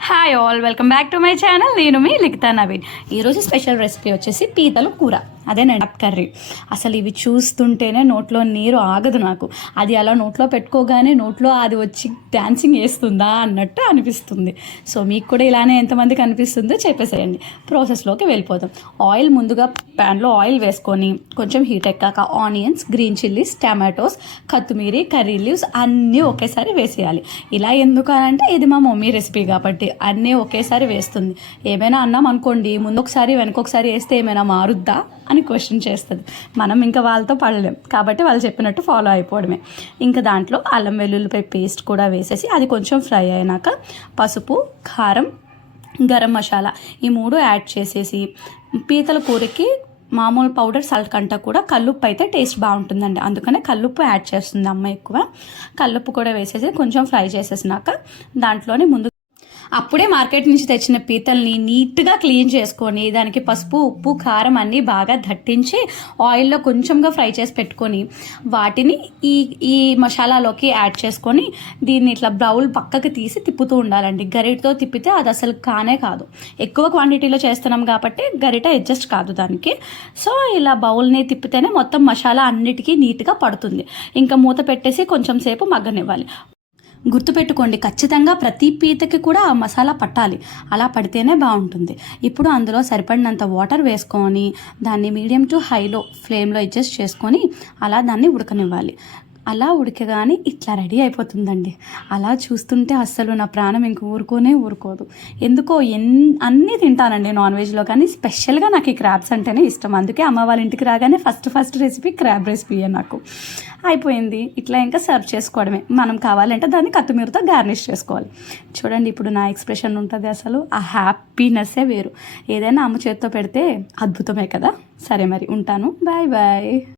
Hi all, welcome back to my channel. నేను మీ లిఖితా నవీన్. ఈరోజు special recipe వచ్చేసి పీతల కూర, అదేనండి కర్రీ. అసలు ఇవి చూస్తుంటేనే నోట్లో నీరు ఆగదు నాకు. అది అలా నోట్లో పెట్టుకోగానే నోట్లో అది వచ్చి డాన్సింగ్ వేస్తుందా అన్నట్టు అనిపిస్తుంది. సో మీకు కూడా ఇలానే ఎంతమందికి అనిపిస్తుందో చెప్పేసేయండి. ప్రాసెస్లోకి వెళ్ళిపోతాం. ఆయిల్ ముందుగా ప్యాన్లో ఆయిల్ వేసుకొని కొంచెం హీట్ ఎక్కాక ఆనియన్స్, గ్రీన్ చిల్లీస్, టమాటోస్, కొత్తిమీర, కర్రీ లీవ్స్ అన్నీ ఒకేసారి వేసేయాలి. ఇలా ఎందుకు అంటే ఇది మా మమ్మీ రెసిపీ కాబట్టి అన్నీ ఒకేసారి వేస్తుంది. ఏమైనా అన్నాం అనుకోండి, ముందొకసారి వెనకొకసారి వేస్తే ఏమైనా మారుద్దా అని క్వశ్చన్ చేస్తుంది. మనం ఇంకా వాళ్ళతో పడలేం కాబట్టి వాళ్ళు చెప్పినట్టు ఫాలో అయిపోవడమే. ఇంకా దాంట్లో అల్లం వెల్లుల్లిపాయ పేస్ట్ కూడా వేసేసి అది కొంచెం ఫ్రై అయినాక పసుపు, కారం, గరం మసాలా ఈ 3 యాడ్ చేసేసి పీతల కూరకి మామూలు పౌడర్ సాల్ట్ కంట కూడా కల్లుప్పు అయితే టేస్ట్ బాగుంటుందండి. అందుకనే కల్లుప్పు యాడ్ చేస్తుంది అమ్మ ఎక్కువ. కల్లుప్పు కూడా వేసేసి కొంచెం ఫ్రై చేసేసినాక దాంట్లోనే ముందు అప్పుడే మార్కెట్ నుంచి తెచ్చిన పీతల్ని నీట్గా క్లీన్ చేసుకొని దానికి పసుపు, ఉప్పు, కారం అన్నీ బాగా దట్టించి ఆయిల్లో కొంచెంగా ఫ్రై చేసి పెట్టుకొని వాటిని ఈ మసాలాలోకి యాడ్ చేసుకొని దీన్ని ఇట్లా బౌల్ పక్కకి తీసి తిప్పుతూ ఉండాలండి. గరిటతో తిప్పితే అది అసలు కానే కాదు. ఎక్కువ క్వాంటిటీలో చేస్తున్నాం కాబట్టి గరిట అడ్జస్ట్ కాదు దానికి. సో ఇలా బౌల్ని తిప్పితేనే మొత్తం మసాలా అన్నిటికీ నీట్గా పడుతుంది. ఇంకా మూత పెట్టేసి కొంచెం సేపు మగ్గనివ్వాలి. గుర్తుపెట్టుకోండి, ఖచ్చితంగా ప్రతి పీతకి కూడా ఆ మసాలా పట్టాలి. అలా పడితేనే బాగుంటుంది. ఇప్పుడు అందులో సరిపడినంత వాటర్ వేసుకొని దాన్ని మీడియం టు హైలో ఫ్లేమ్లో అడ్జస్ట్ చేసుకొని అలా దాన్ని ఉడకనివ్వాలి. అలా ఉడకగానే ఇట్లా రెడీ అయిపోతుందండి. అలా చూస్తుంటే అస్సలు నా ప్రాణం ఇంక ఊరుకోదు. ఎందుకో అన్నీ తింటానండి నాన్ వెజ్లో, కానీ స్పెషల్గా నాకు ఈ క్రాబ్స్ అంటేనే ఇష్టం. అందుకే అమ్మ వాళ్ళ ఇంటికి రాగానే ఫస్ట్ రెసిపీ క్రాబ్ రెసిపీయే నాకు. అయిపోయింది. ఇట్లా ఇంకా సర్వ్ చేసుకోవడమే. మనం కావాలంటే దాన్ని కొత్తిమీరతో గార్నిష్ చేసుకోవాలి. చూడండి ఇప్పుడు నా ఎక్స్ప్రెషన్ ఉంటుంది. అసలు ఆ హ్యాపీనెస్సే వేరు. ఏదైనా అమ్మ చేతితో పెడితే అద్భుతమే కదా. సరే మరి ఉంటాను. Bye bye.